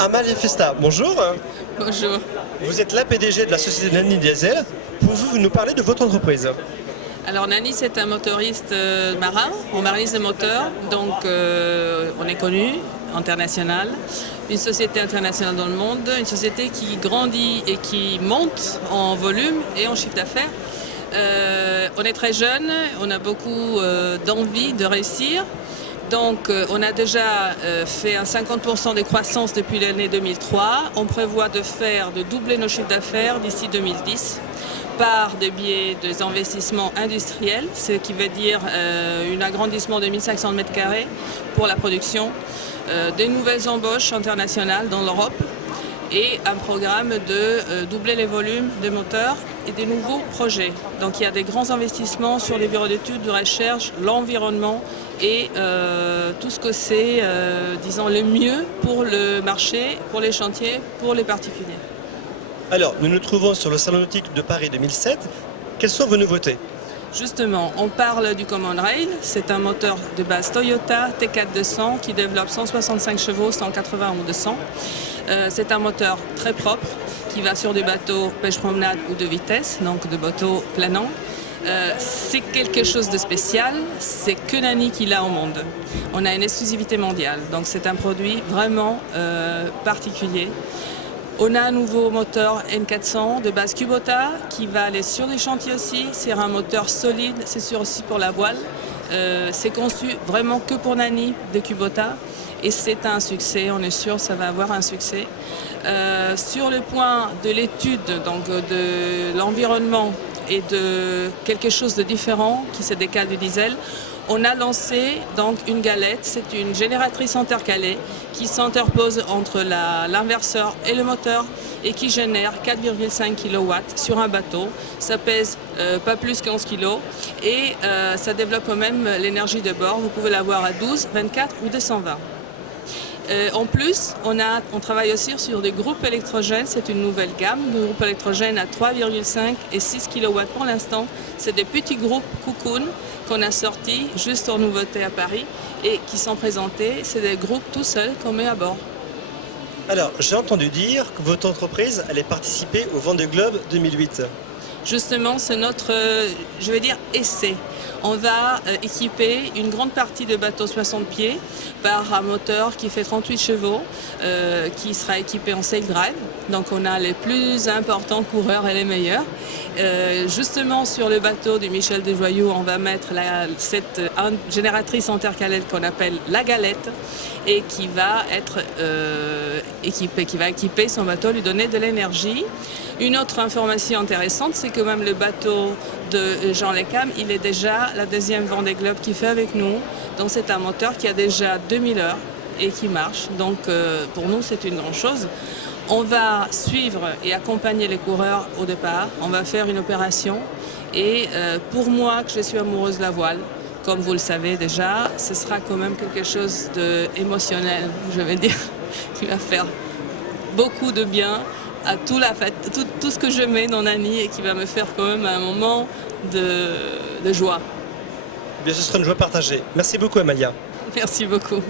Amalia Festa, bonjour. Bonjour. Vous êtes la PDG de la société Nani Diesel. Pouvez-vous nous parler de votre entreprise? Alors Nani, c'est un motoriste marin, on marise des moteurs, donc on est connu, international, une société internationale dans le monde, une société qui grandit et qui monte en volume et en chiffre d'affaires. On est très jeune, on a beaucoup d'envie de réussir. Donc on a déjà fait un 50% de croissance depuis l'année 2003. On prévoit de doubler nos chiffres d'affaires d'ici 2010 par des biais des investissements industriels, ce qui veut dire un agrandissement de 1500 m² pour la production, des nouvelles embauches internationales dans l'Europe et un programme de doubler les volumes des moteurs et des nouveaux projets. Donc il y a des grands investissements sur les bureaux d'études, de recherche, l'environnement et tout ce que c'est, disons, le mieux pour le marché, pour les chantiers, pour les particuliers. Alors, nous nous trouvons sur le Salon Nautique de Paris 2007. Quelles sont vos nouveautés? Justement, on parle du Common Rail. C'est un moteur de base Toyota T4-200 qui développe 165 chevaux, 180 ou 200. C'est un moteur très propre qui va sur des bateaux pêche-promenade ou de vitesse, donc de bateaux planants. C'est quelque chose de spécial, c'est que Nani qui l'a au monde. On a une exclusivité mondiale, donc c'est un produit vraiment particulier. On a un nouveau moteur N400 de base Kubota qui va aller sur les chantiers aussi. C'est un moteur solide, c'est sûr aussi pour la voile. C'est conçu vraiment que pour Nani de Kubota et c'est un succès, on est sûr que ça va avoir un succès. Sur le point de l'étude donc de l'environnement et de quelque chose de différent qui se décale du diesel, on a lancé donc une galette, c'est une génératrice intercalée qui s'interpose entre l'inverseur et le moteur et qui génère 4,5 kW sur un bateau. Ça pèse pas plus qu'11 kg et ça développe même l'énergie de bord. Vous pouvez l'avoir à 12, 24 ou 220. En plus, on travaille aussi sur des groupes électrogènes, c'est une nouvelle gamme de groupes électrogènes à 3,5 et 6 kW pour l'instant. C'est des petits groupes Cocoon qu'on a sortis juste en nouveauté à Paris et qui sont présentés. C'est des groupes tout seuls qu'on met à bord. Alors, j'ai entendu dire que votre entreprise allait participer au Vendée Globe 2008. Justement, c'est notre, je vais dire, essai. On va équiper une grande partie de bateaux 60 pieds par un moteur qui fait 38 chevaux, qui sera équipé en sail drive. Donc on a les plus importants coureurs et les meilleurs. Justement sur le bateau de Michel Desjoyaux, on va mettre cette génératrice intercalée qu'on appelle la galette et qui va être équiper son bateau, lui donner de l'énergie. Une autre information intéressante, c'est que même le bateau de Jean Lecam, il est déjà la deuxième Vendée Globe qu'il fait avec nous. Donc c'est un moteur qui a déjà 2000 heures et qui marche. Donc pour nous, c'est une grande chose. On va suivre et accompagner les coureurs au départ. On va faire une opération. Et pour moi, que je suis amoureuse de la voile, comme vous le savez déjà, ce sera quand même quelque chose d'émotionnel, je vais dire, qui va faire beaucoup de bien à tout ce que je mets dans Nani et qui va me faire quand même un moment de joie. Bien, ce sera une joie partagée. Merci beaucoup, Amalia. Merci beaucoup.